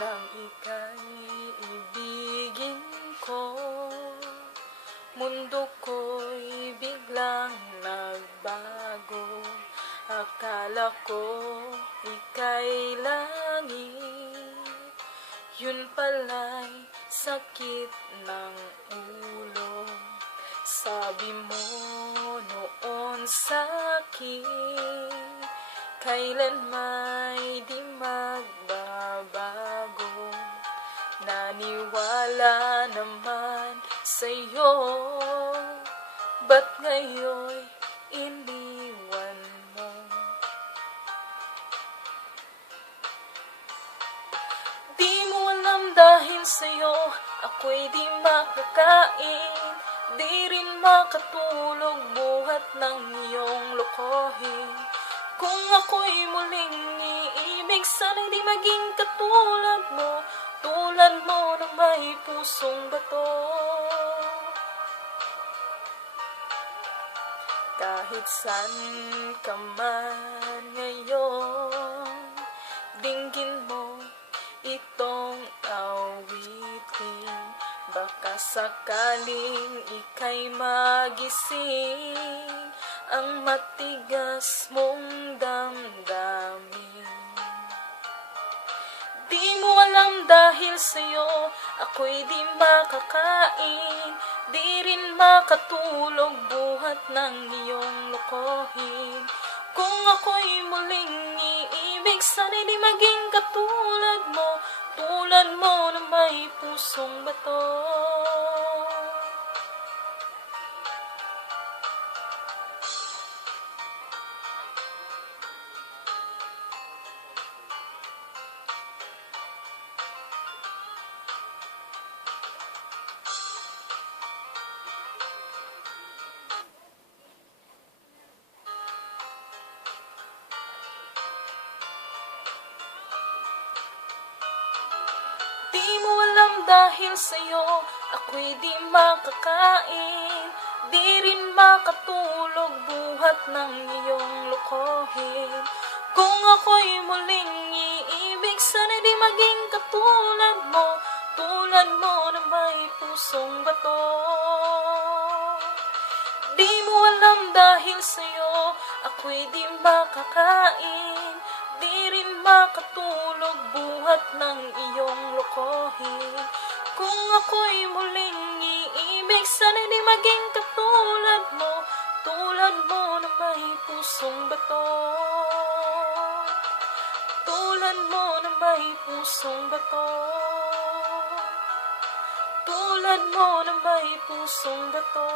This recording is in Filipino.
nang ika'y ibigin ko, mundo ko'y biglang nagbago. Akala ko ika'y langit, yun pala'y sakit ng ulo. Sabi mo noon sa'kin, kailan may di magbabago. Naniwala naman sa'yo, ba't ngayon'y iniwan mo? Di mo alam dahil sa'yo ako'y di makakain, di rin makatulog buhat ng iyong lokohin. Kung ako'y muling iibig, sana'y di maging katulad mo, tulad mo na may pusong bato. Kahit san ka man ngayon, dinggin mo itong awitin. Baka sakaling ika'y magising ang matigas mong damdamin. Di mo alam dahil sa'yo ako'y di makakain, di rin makatulog buhat ng iyong lokohin. Kung ako'y muling iibig, sana'y di maging katulad mo, tulad mo na may pusong bato. Di mo alam dahil sa'yo ako'y di makakain, di rin makatulog buhat ng iyong lokohin. Kung ako'y muling iibig, sana'y di maging katulad mo, tulad mo na may pusong bato. Di mo alam dahil sa'yo ako'y di makakain, di rin makatulog buhat ng iyong lokohin. Kung ako'y muling iibig, sana'y di maging katulad mo, tulad mo na may pusong bato. Tulad mo na may pusong bato, tulad mo na may pusong bato.